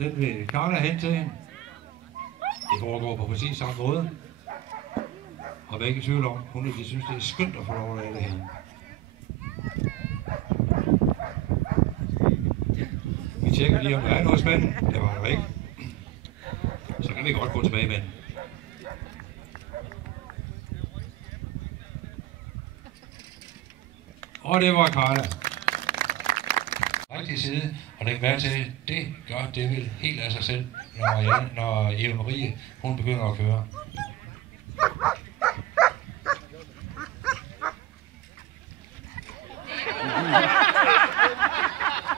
den vil Karla hen til hende. Det foregår på præcis samme måde. Og der er ikke i tvivl om, hun de synes, det er skønt at få lov at lave det her. Vi tjekker lige, om der er noget spændende. Det var der ikke. Så kan vi godt gå tilbage med den. Og det var Karla. Rigtig side, og det kan være til, det gør det vel helt af sig selv, når Eva Marie, hun begynder at køre.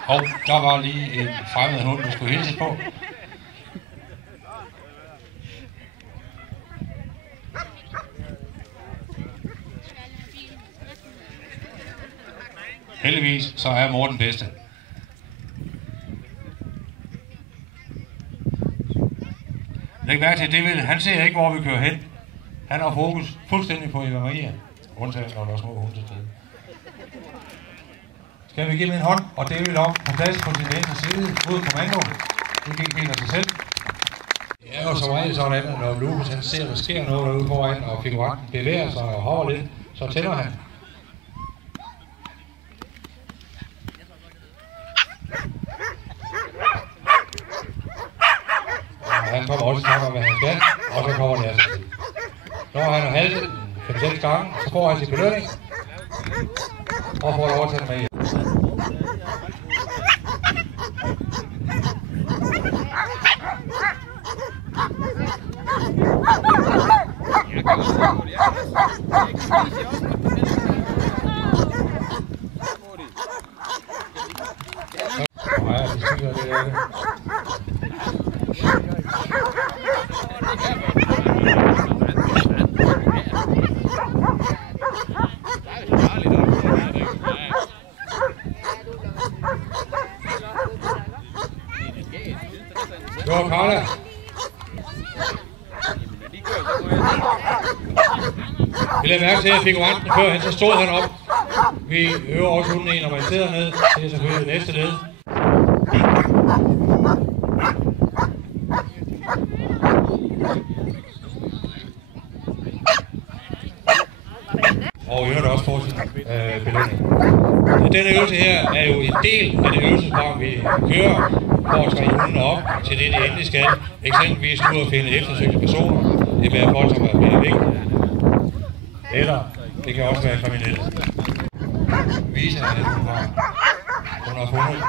Og der var lige en fremmed hund, der skulle hilse på. Heldigvis så er Morten bedste. Læg mærke til, det vil, han ser ikke, hvor vi kører hen. Han har fokus fuldstændig på Eva Maria. Undtagen, når der er små hunde til stede. Skal vi give dem en hånd, og det vil op på plads på sin venstre side mod kommando. Det gik helt af sig selv. Det er jo så meget sådan, at når Lucas han ser, der sker noget derude foran, og figuranten bevæger sig og hopper lidt, så tæller han. Han kommer også snakker, hvad han skal, og så kommer det altså til. Når han har haltet 5-6 gange, så får han sin belønning, og får lov at tage med hjem. Det var Karla. Vi lader mærke til, at figuranten før så stod han op. Vi øver også hunden en, når man sidder ned. Det er selvfølgelig det næste led. Og vi hørte også på sin belønning. Denne øvelse her er jo en del af det øvelsesprogram, vi kører for at træne hunden op til det, de endelig skal. Eksempelvis ud at finde eftersøgte personer. Det kan være folk, som er blevet væk. Eller det kan også være kriminelle. Vise, at hun har fundet.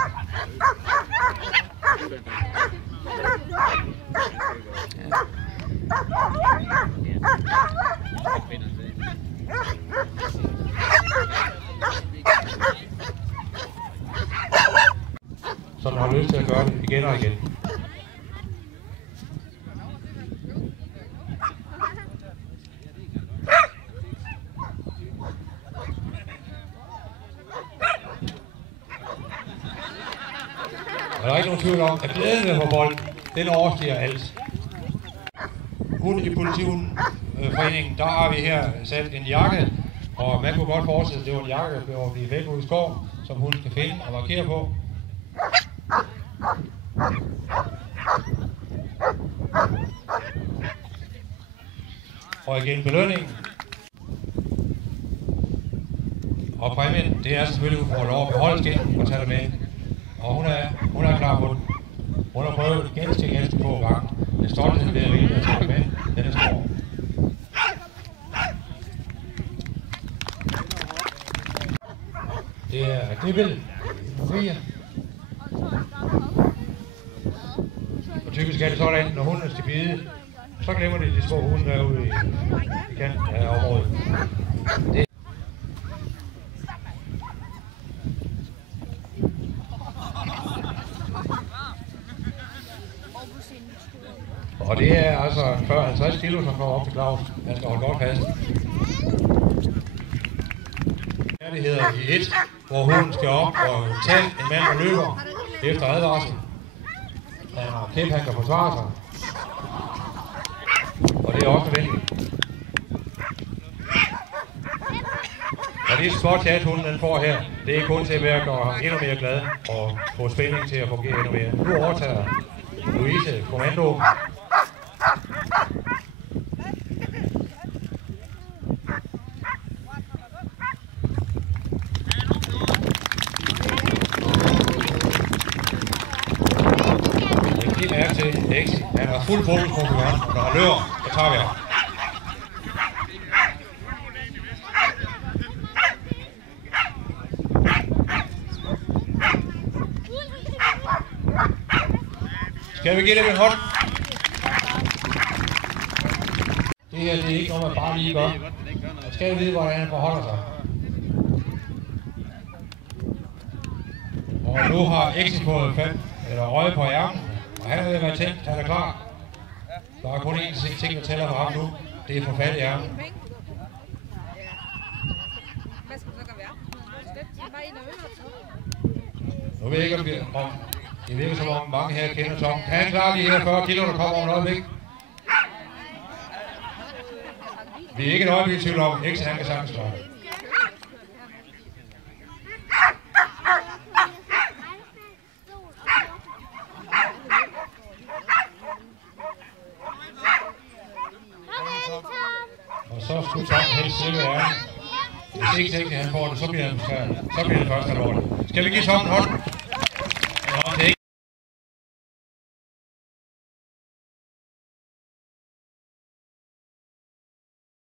Så du har lyst til at gøre det igen og igen. Og der er ikke nogen tvivl om, at glæden ved at få bold, den overstiger alt. Hunde i Politiforeningen, der har vi her sat en jakke, og man kunne godt forestille, at det var en jakke, der blev blive væk ud i skov, som hunden skal finde og markere på. Og igen belønning. Og præmien, det er selvfølgelig, at hun får lov at beholde skænden og tage det med. Og hun er klar på den. Hun har prøvet ganske få gange. Den stolthed ved at vælge at tage det med, den er stor. Det er vel Maria. Og typisk er det sådan, når hunden skal bide, så glemmer de små hunde derude i kanten af området. Og det er altså 40-50 kilo, som kommer op til Claus. Han skal holde godt fast. Det hedder i 1, hvor hunden skal op og tage en mand, der løber efter advarsel. Han har kæmpe, han kan forsvare sig. Og det er også nødvendigt. Og det spot, at hunden den får her, det er kun til at gøre ham endnu mere glad og få spænding til at fungere endnu mere. Nu overtager Louise, kommando. Det er til Exi. Han har fuld fokus på konkurrencen. Når han løber, så tager vi ham. Skal vi give dem en hånd? Det her det er ikke noget, man bare lige gør. Man skal vide, hvordan han forholder sig. Og nu har Exi fået røg på ærmen, og han er ved at være tændt. Han er klar. Der er kun én ting, der tæller for ham nu. Det er for fat i ærmen. Nu ved jeg ikke, om det virker som om mange her kender Tom. Kan han klare de her 40 kilo, der kommer over noget væk? Vi er ikke et øjeblik i tvivl om, Exi han kan sagtens klare det. Og så skulle Tom helst sidde ved ærmen. Hvis ikke han får det, så bliver det først alvorligt. Skal vi give Tom en hånd?